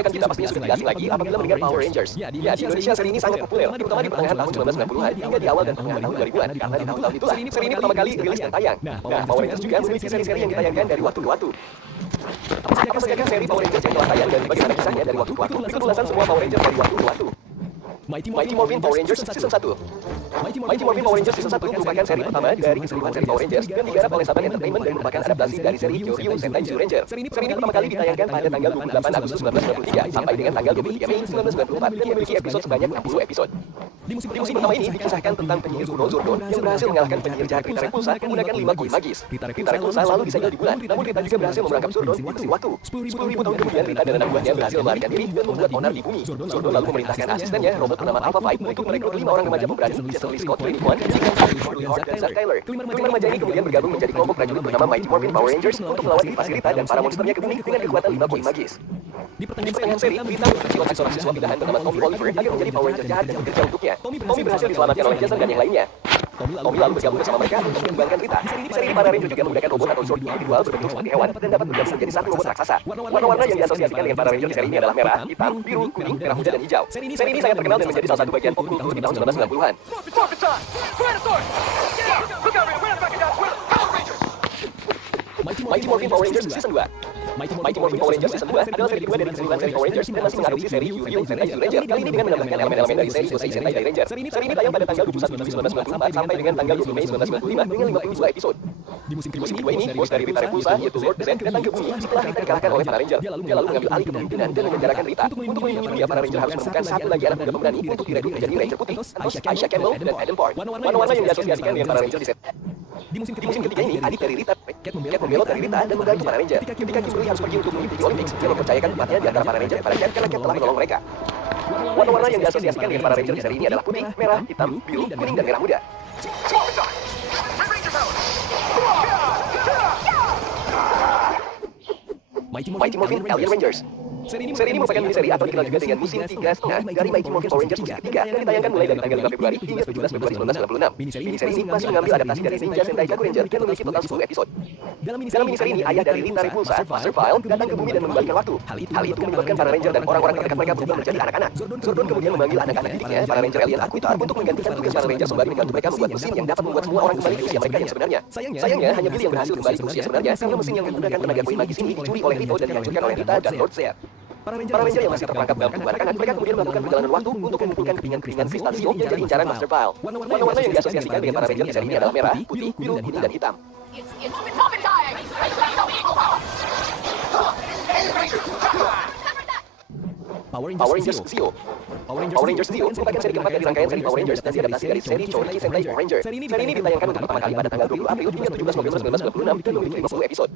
Kebanyakan kita pastinya sudah tidak asing lagi apabila mendengar Power Rangers. Ya, di Indonesia seri ini sangat populer, terutama di pertengahan tahun 1990-an hingga di awal dan pertengahan tahun 2000-an. Karena di tahun-tahun itulah seri ini pertama kali rilis dan tayang. Nah, Power Rangers juga memiliki seri-seri yang ditayangkan dari waktu ke waktu. Apa saja seri Power Rangers yang telah tayang dan bagaimana kisahnya dari waktu ke waktu? Berikut ulasan semua Power Rangers dari waktu ke waktu. Mighty Morphin Power Rangers Season 1. Mighty Morphin Power Rangers Season 1 merupakan seri pertama dari keseluruhan seri Power Rangers dan digarap oleh Saban Entertainment dan merupakan adaptasi dari seri Kyoryu Sentai Zero Ranger. Seri ini pertama kali ditayangkan pada tanggal 28 Agustus 1993 sampai dengan tanggal 23 Mei 1994 dan memiliki episode sebanyak 60 episode. Di musim pertama ini dikisahkan tentang penyihir kuno Zordon yang berhasil mengalahkan penyihir jahat Rita Repulsa menggunakan 5 koi magis. Rita Repulsa lalu disegel di bulan, namun Rita juga berhasil merangkap Zordon di mesin waktu. 10.000 tahun kemudian Rita dan anak buahnya berhasil melarikan diri dan membuat onar di bumi. Zordon lalu memerintahkan asistennya, robot bernama Alpha 5, untuk merekrut 5 orang remaja pemberani, Jesse Lee Scott, Rini Kwan, dan Zack Tyler. Kelima remaja ini kemudian bergabung menjadi kelompok prajurit bernama Mighty Morphin Power Rangers untuk melawan invasi Rita dan para monsternya ke bumi dengan kekuatan 5 koi magis. Di pertengahan seri, Rita berusaha oleh seorang siswa pindahan bernama Tommy Oliver agar menjadi Power Ranger jahat dan bekerja untuknya. Tommy berhasil diselamatkan oleh Jason dan yang lainnya. Tommy lalu bergabung bersama mereka untuk mengembangkan Rita. Di seri ini para Ranger juga menggunakan robot atau Zord individual berbentuk seperti hewan dan dapat bergabung menjadi satu robot raksasa. Warna-warna yang diasosiasikan dengan para Ranger di seri ini adalah merah, hitam, biru, kuning, merah muda, dan hijau. Seri ini sangat terkenal dan menjadi salah satu bagian pop kultur di tahun 1990-an. Mighty Morphin Power Rangers Season 2. Mighty Morphin Power Rangers Season 2 adalah seri kedua dari keseluruhan seri Power Rangers dan masih mengadopsi seri Kyoryu Sentai Zero Ranger. Kali ini dengan menambahkan elemen-elemen dari seri Gosei Sentai Dai Ranger. Seri ini tayang pada tanggal 21 Juli 1994 sampai dengan tanggal 20 Mei 1995 dengan 52 episode. Di musim kedua ini, bos dari Rita Repulsa, yaitu Lord Zed, datang ke bumi setelah Rita dikalahkan oleh para Ranger. Dia lalu mengambil alih kepemimpinan dan memenjarakan Rita. Untuk melindungi dunia, para Ranger harus menemukan satu lagi anak muda pemberani untuk direkrut menjadi Ranger Putih, Aisha Campbell dan Adam Port. Warna-warna yang diasosiasikan dengan para Ranger di set. Di musim ketiga ini, adik dari Rita, Cat membelot dari Rita dan membantu para Ranger. Ketika Kimberly harus pergi untuk mengikuti Olympics, dia mempercayakan tempatnya di antara para Ranger kepada Cat karena Cat telah menolong mereka. Warna-warna yang diasosiasikan dengan para Ranger di seri ini adalah putih, merah, hitam, biru, kuning, dan merah muda. Mighty Morphin Alien Rangers. Seri ini merupakan mini-seri atau dikenal juga dengan musim 3,5 dari Mighty Morphin Power Rangers musim ketiga yang ditayangkan mulai dari tanggal 5 Februari hingga 17 Februari 1996. Mini-seri ini masih mengambil adaptasi dari Ninja Sentai Gaku Ranger dan memiliki total 10 episode. Dalam mini-seri ini, ayah dari Rita Repulsa, Master File, datang ke bumi dan mengembalikan waktu. Hal itu menyebabkan para Ranger dan orang-orang terdekat mereka berubah menjadi anak-anak. Zordon kemudian memanggil anak-anak didiknya, para Ranger Alien Akuitar, untuk menggantikan tugas para Ranger sembari membantu mereka membuat mesin yang dapat membuat semua orang kembali ke usia mereka yang sebenarnya. Sayangnya, hanya Billy yang berhasil kembali ke usia sebenarnya karena mesin yang menggunakan tenaga koi magis ini dicuri oleh Rito dan dihancurkan oleh Rita dan Lord Zed. Para Ranger yang masih terperangkap dalam tubuh anak-anak, mereka kemudian melakukan perjalanan waktu untuk mengumpulkan kepingan-kepingan kristal Zio yang jadi incaran Master File. Warna-warna yang diasosiasikan dengan para Ranger di seri ini adalah merah, putih, biru, kuning, dan hitam. Power Rangers Zio. Power Rangers Zio merupakan seri keempat dari rangkaian seri Power Rangers dan diadaptasi dari seri Chōrei Sentai Power Ranger. Seri ini ditayangkan untuk pertama kali pada tanggal 20 April hingga 17 November 1996 dan memiliki 50 episode.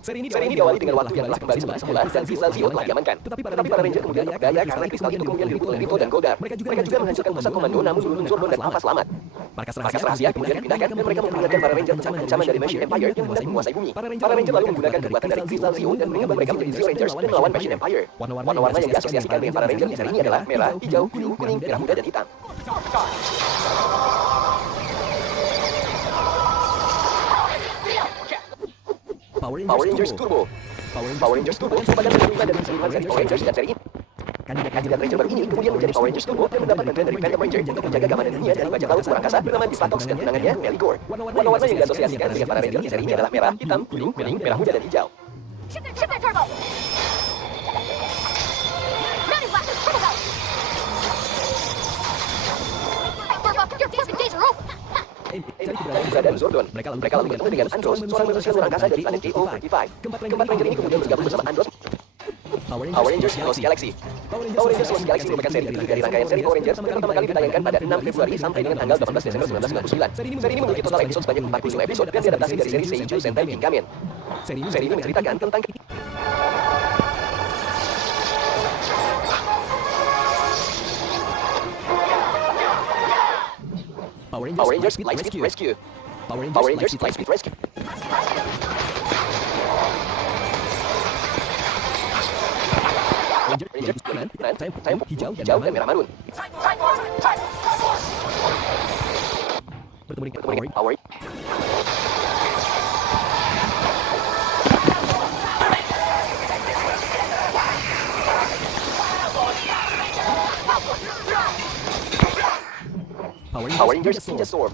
Seri ini diawali dengan waktu yang telah kembali seperti semula dan kristal Zio telah diamankan. Tetapi para Ranger kemudian berdaya karena kristal itu kemudian direbut oleh Rito dan Goldar. Mereka juga menghancurkan pusat komando namun beruntung Zordon dan Alpha selamat. Markas rahasia kemudian dipindahkan dan mereka memperingatkan para Ranger tentang ancaman dari Machine Empire yang hendak menguasai bumi. Para Ranger lalu menggunakan kekuatan dari kristal Zio dan mengubah mereka menjadi Zeo Rangers dan melawan Machine Empire. Warna-warna yang diasosiasikan dengan para Ranger di seri ini adalah merah, hijau, biru, kuning, merah muda, dan hitam. Power Rangers Turbo. Power Rangers Turbo merupakan seri kelima dari keseluruhan seri Power Rangers dan seri ini. Kandidat Ranger baru ini kemudian menjadi Power Rangers Turbo dan mendapat bantuan dari Phantom Ranger untuk menjaga keamanan dunia dari bajak laut luar angkasa bernama Diplatox dan tunangannya Meligore. Warna-warna yang diasosiasikan dengan para Ranger di seri ini adalah merah, hitam, kuning, merah muda, dan hijau. Cari keberadaan Zordon. Mereka lalu bertemu dengan Andros, seorang manusia luar angkasa dari planet KO-45. Keempat Ranger ini kemudian bergabung bersama Andros. Power Rangers Lost Galaxy. Power Rangers Lost Galaxy merupakan seri ketiga dari rangkaian seri Power Rangers yang pertama kali ditayangkan pada 6 Februari sampai dengan tanggal 18 Desember 1999. Seri ini memiliki total episode sebanyak 45 episode dan diadaptasi dari seri Seiyuu Sentai Ginkamen. Seri ini menceritakan tentang Power Rangers Lightspeed Rescue. Power Rangers Lightspeed Rescue. Ranger Time hijau dan merah marun. Bertemu dengan Power. Power Rangers Ninja Storm.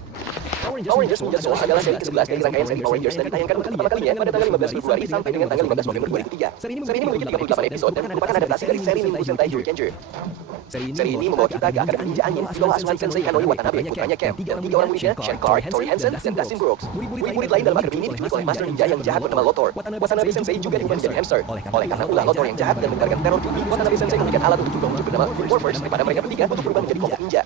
Power Rangers Ninja Storm adalah seri ke-11 dari rangkaian seri Power Rangers dan ditayangkan untuk pertama kalinya pada tanggal 15 Februari sampai dengan tanggal 15 November 2003. Seri ini memiliki 38 episode dan merupakan adaptasi dari seri Ninja Sentai Hyukenju. Seri ini membawa kita ke Akademi Ninja Angin di bawah asuhan Sensei Hanoi Watanabe, putranya Ken, dan 3 orang muridnya, Shen Clark, Tori Hansen, dan Dustin Brooks. Murid-murid lain dalam akademi ini dididik oleh Master Ninja yang jahat bernama Lotor. Watanabe Sensei juga diubah menjadi hamster. Oleh karena ulah Lotor yang jahat dan menyebarkan teror bumi, Watanabe Sensei memberikan alat untuk wujud bernama Full Morphers kepada mereka bertiga untuk berubah menjadi kelompok ninja.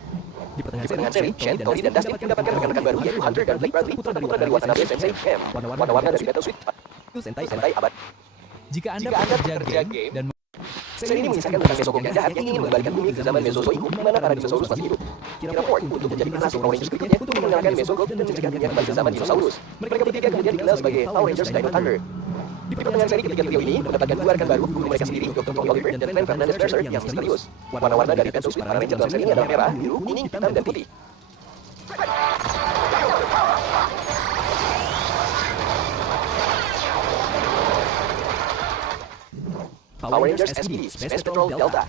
Di pertengahan seri, Shen, Tori, dan Dustin mendapatkan rekan-rekan baru yaitu Hunter dan Blake Bradley, putra dari Watanabe Sensei, M. Warna-warna dari Battle Suit Sentai Abad. Jika Anda bekerja game dan seri ini mengisahkan tentang Mesogok yang jahat yang ingin mengembalikan bumi ke zaman Mesozoikum di mana para dinosaurus masih hidup. Kira Ford untuk menjadi generasi Power Rangers berikutnya untuk mengalahkan Mesogok dan mencegah dunia kembali ke zaman dinosaurus. Mereka bertiga kemudian dikenal sebagai Power Rangers Dino Thunder. Di pertengahan seri ketiga trio ini mendapatkan 2 rekan baru, guru mereka sendiri, Dr. Tommy Oliver dan Frank Fernandez Mercer yang misterius. Warna-warna dari Battle Suit para Ranger dalam seri ini adalah merah, biru, kuning, hitam, dan putih. Power Rangers SPD, Space Patrol Delta.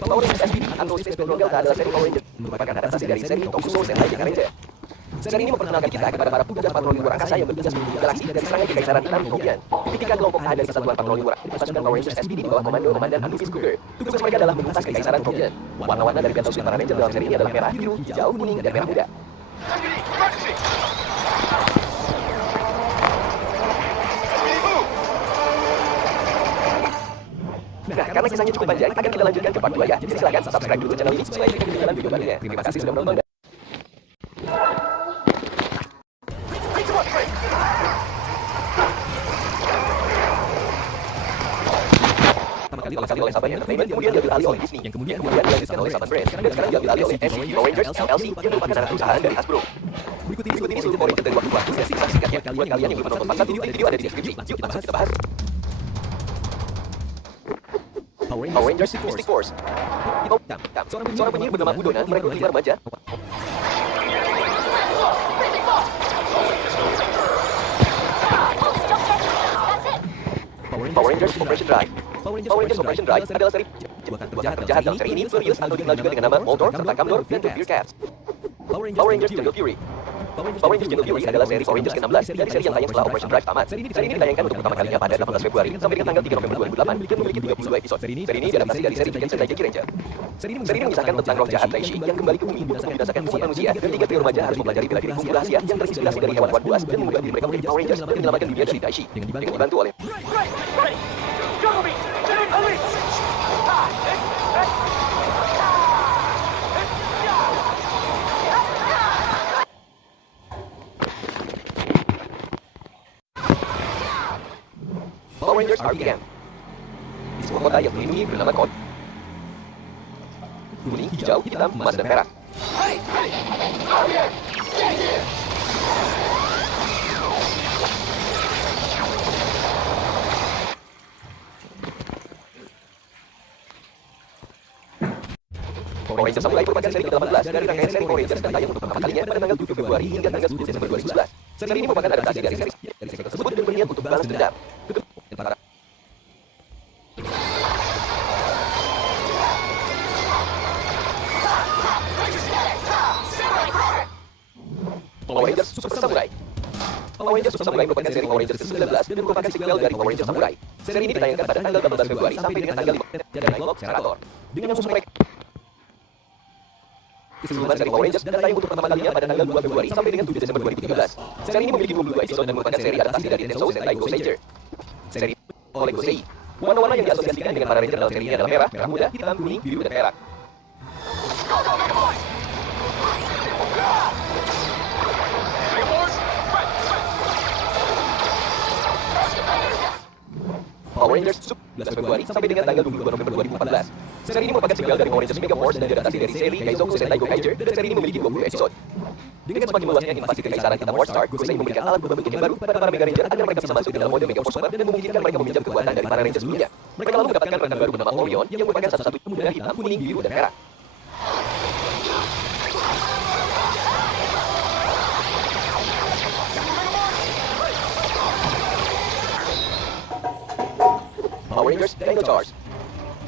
Power Rangers SPD atau Space Patrol Delta adalah seri Power Rangers merupakan adaptasi dari seri Tokusou Sentai Deka Ranger. Seri ini memperkenalkan kita kepada para petugas patroli luar angkasa yang bertugas melindungi galaksi dari serangan kekaisaran hitam Tobian. Ketika kelompok A dari Kesatuan Patroli Luar pasukan Power Rangers SPD di bawah komando Komandan Anubis Cougar. Tugas mereka adalah menuntas kekaisaran Tobian. Warna-warna dari Battle Suit para Ranger dalam seri ini adalah merah, biru, hijau, kuning, dan merah muda. Nah, karena kisahnya cukup panjang, akan kita lanjutkan ke part 2 ya. Jadi silakan subscribe dulu channel ini supaya tidak ketinggalan video barunya. Terima kasih sudah menonton. Pertama kali oleh Saban Entertainment, kemudian diambil alih oleh Disney, yang kemudian dilanjutkan oleh Saban Brands, dan sekarang diambil alih oleh NCT Power Rangers LLC yang merupakan anak perusahaan dari Hasbro. Berikut ini seluruh Power Rangers dari waktu ke waktu dan kisah singkatnya. Buat kalian yang belum menonton part 1, video ada di deskripsi. Yuk langsung kita bahas. Power Rangers Mystic Force. Seorang penyihir bernama Udona merekrut 5 remaja. Power Rangers Operation Drive. Power Rangers Operation Drive adalah seri jebakan terjahat dalam seri ini. Furious atau dikenal juga dengan nama Moldor serta Kamdor dan The Bearcats. Power Rangers Jungle Fury. Power Rangers Jungle Fury adalah seri Power Rangers ke-16 dari seri yang tayang setelah Operation Drive tamat. Seri ini ditayangkan untuk pertama kalinya pada 18 Februari sampai dengan tanggal 3 November 2008 dan memiliki 32 episode. Seri ini diadaptasi dari seri Jigen Sentai Geki Ranger. Seri ini mengisahkan tentang roh jahat Daishi yang kembali ke bumi untuk membinasakan umat manusia dan 3 trio remaja harus mempelajari bela diri kungfu rahasia yang terinspirasi dari hewan-hewan buas dan mengubah diri mereka menjadi Power Rangers dan menyelamatkan dunia dari Daishi dengan dibantu oleh Power Rangers RPM. Di sebuah kota yang melindungi bernama Kod. Kuning, hijau, hitam, emas, dan merah. Power Rangers Samurai merupakan seri ke-18 dari rangkaian seri Power Rangers dan tayang untuk pertama kalinya pada tanggal 7 Februari hingga tanggal 10 Desember 2011. Seri ini merupakan adaptasi dari seri tersebut dan berniat untuk balas dendam. Power Rangers Super Samurai. Power Rangers Super Samurai merupakan seri Power Rangers ke-19 dan merupakan sequel dari Power Rangers Samurai. Seri ini ditayangkan pada tanggal 18 Februari sampai dengan tanggal 5 dan Nightlock Serator. Dengan musuh mereka keseluruhan seri Power Rangers dan tayang untuk pertama kalinya pada tanggal 2 Februari sampai dengan 7 Desember 2013. Seri ini memiliki 22 episode dan merupakan seri adaptasi dari Tensou Sentai Goseiger. Seri oleh Gosei. Warna-warna yang diasosiasikan dengan para Ranger dalam seri ini adalah merah, merah muda, hitam, kuning, biru, dan perak. Power Rangers Sub 11 Februari sampai dengan tanggal 22 November 2014. Seri ini merupakan sequel dari Power Rangers Mega Force dan diadaptasi dari seri Kaizoku Sentai Gokaiger dan seri ini memiliki 20 episode. Dengan semakin meluasnya invasi kekaisaran hitam War Star, Gosei memberikan alat berbentuk yang baru kepada para Mega Ranger agar mereka bisa masuk ke dalam mode Mega Force Super dan memungkinkan mereka meminjam kekuatan dari para Ranger sebelumnya. Mereka lalu mendapatkan rekan baru bernama Orion yang merupakan satu-satunya pemuda hitam, kuning, biru, dan merah. Power Rangers Dino Charge.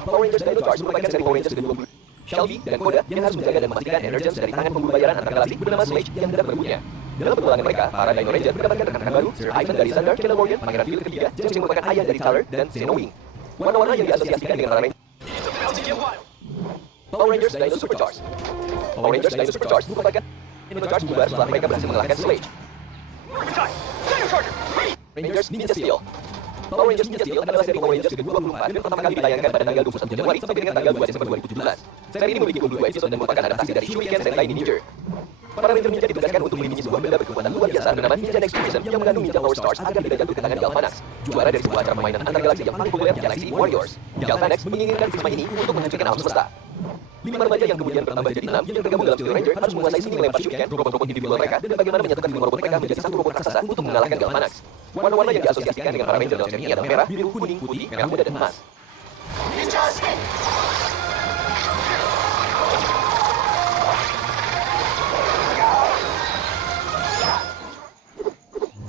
Power Rangers Dino Charge merupakan seri Power Rangers ke-20 Shelby, dan Koda yang harus menjaga dan memastikan Energems dari tangan pemburu bayaran antar galaksi bernama Slade yang hendak berebutnya. Dalam petualangan mereka, para Dino Ranger mendapatkan rekan-rekan baru, Sir Ivan dari Xandar, Killer Morgan, Pangeran Phil ketiga, James yang merupakan ayah dari Tyler, dan Xenowing. Warna-warna yang diasosiasikan dengan para Ranger. Power Rangers Dino Supercharged. Power Rangers Dino Supercharged merupakan Supercharged bubar setelah mereka berhasil mengalahkan Slade. Rangers Ninja Steel. Power Rangers Ninja Steel adalah seri Power Rangers ke-24 dan pertama kali ditayangkan pada tanggal 21 Januari sampai dengan tanggal 2 Desember 2017. Seri ini memiliki 22 episode dan merupakan adaptasi dari Shuriken Sentai Ninja. Para Ranger Ninja ditugaskan untuk melindungi sebuah benda berkekuatan luar biasa bernama Ninja Next Prison yang mengandung Ninja Power Stars agar tidak jatuh ke tangan Galvanax, juara dari sebuah acara permainan antar galaksi yang paling populer, Galaxy Warriors. Galvanax menginginkan prisma ini untuk menghancurkan alam semesta. 5 remaja yang kemudian bertambah jadi 6 yang tergabung dalam Steel Ranger harus menguasai seni melempar shuriken, robot-robot individual mereka, dan bagaimana menyatukan 5 robot mereka menjadi satu robot raksasa untuk mengalahkan Galvanax. Warna-warna yang diasosiasikan dengan para Ranger dalam seri ini adalah merah, biru, kuning, putih, merah muda, dan emas.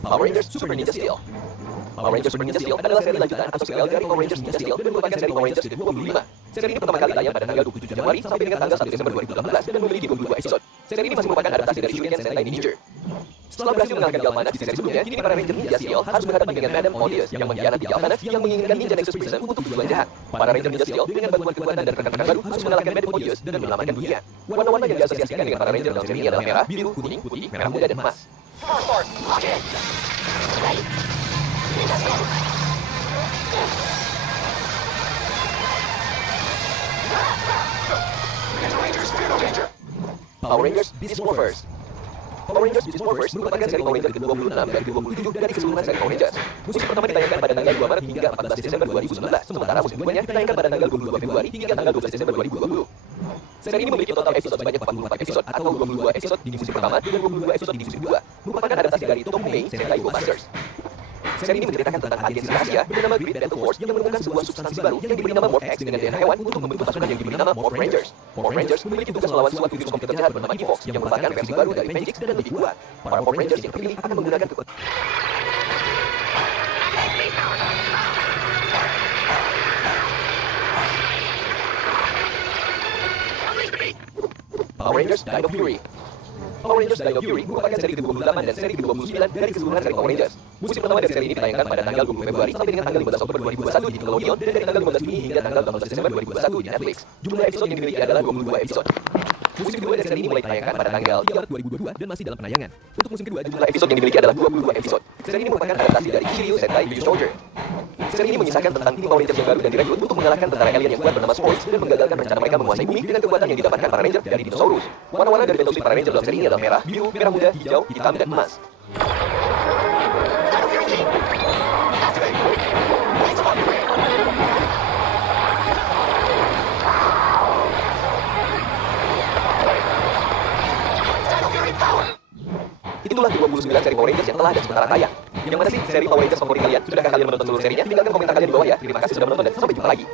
Power Rangers Super Ninja Steel. Power Rangers Super Ninja Steel adalah seri lanjutan atau sequel dari Power Rangers Ninja Steel dan merupakan seri Power Rangers ke-25. Seri ini pertama kali tayang pada tanggal 27 Januari sampai dengan tanggal 1 Desember 2018 dan memiliki 22 episode. Seri ini masih merupakan adaptasi dari Shuriken Sentai Ninja. Setelah berhasil mengalahkan Galvanax di seri sebelumnya, kini para Ranger Ninja Steel harus berhadapan dengan Madame Odious yang mengkhianati Galvanax yang menginginkan Ninja Nexus Prison untuk tujuan jahat. Para Ranger Ninja Steel dengan bantuan kekuatan dan rekan-rekan baru harus mengalahkan Madame Odious dan menyelamatkan dunia. Warna-warna yang diasosiasikan dengan para Ranger dalam seri ini adalah merah, biru, kuning, putih, merah muda, dan emas. Power Rangers Beast Morphers. Power Rangers Beast Morphers merupakan seri Power Rangers ke-26 dan ke-27 dari keseluruhan seri Power Rangers. Musim pertama ditayangkan pada tanggal 2 Maret hingga 14 Desember 2019, sementara musim keduanya ditayangkan pada tanggal 22 Februari hingga tanggal 12 Desember 2020. Seri ini memiliki total episode sebanyak 44 episode atau 22 episode di musim pertama dan 22 episode di musim kedua, merupakan adaptasi dari Tokumei Sentai Go Masters. Seri ini menceritakan tentang agensi rahasia bernama Great Battle Force yang menemukan sebuah substansi baru yang diberi nama Morph X dengan DNA hewan untuk membentuk pasukan yang diberi nama Morph Rangers. Morph Rangers memiliki tugas melawan suatu virus komputer jahat bernama Evox yang merupakan versi baru dari Magix dan lebih kuat. Para Morph Rangers yang terpilih akan menggunakan kekuatan Power Rangers Dino Fury. Power Rangers Dino Fury merupakan seri ke-28 dan seri ke-29 dari keseluruhan seri Power Rangers. Musim pertama dari seri ini ditayangkan pada tanggal 20 Februari sampai dengan tanggal 15 Oktober 2021 di Nickelodeon dan dari tanggal 15 Juni hingga tanggal 18 Desember 2021 di Netflix. Jumlah episode yang dimiliki adalah 22 episode. Musim kedua dari seri ini mulai ditayangkan pada tanggal 3 Maret 2022 dan masih dalam penayangan. Untuk musim kedua, jumlah episode yang dimiliki adalah 22 episode. Seri ini merupakan adaptasi dari Shiryu Sentai Future Soldier. Seri ini mengisahkan tentang tim Power Rangers yang baru dan direkrut untuk mengalahkan tentara alien yang kuat bernama Spores dan menggagalkan rencana mereka menguasai bumi dengan kekuatan yang didapatkan para Ranger dari dinosaurus. Warna-warna dari bentuk para Ranger dalam seri ini adalah merah, biru, merah muda, hijau, hitam, dan emas. Itulah 29 seri Power Rangers yang telah dan sementara tayang. Yang mana sih seri Power Rangers favorit kalian? Sudahkah kalian menonton seluruh serinya? Tinggalkan komentar kalian di bawah ya. Terima kasih sudah menonton dan sampai jumpa lagi.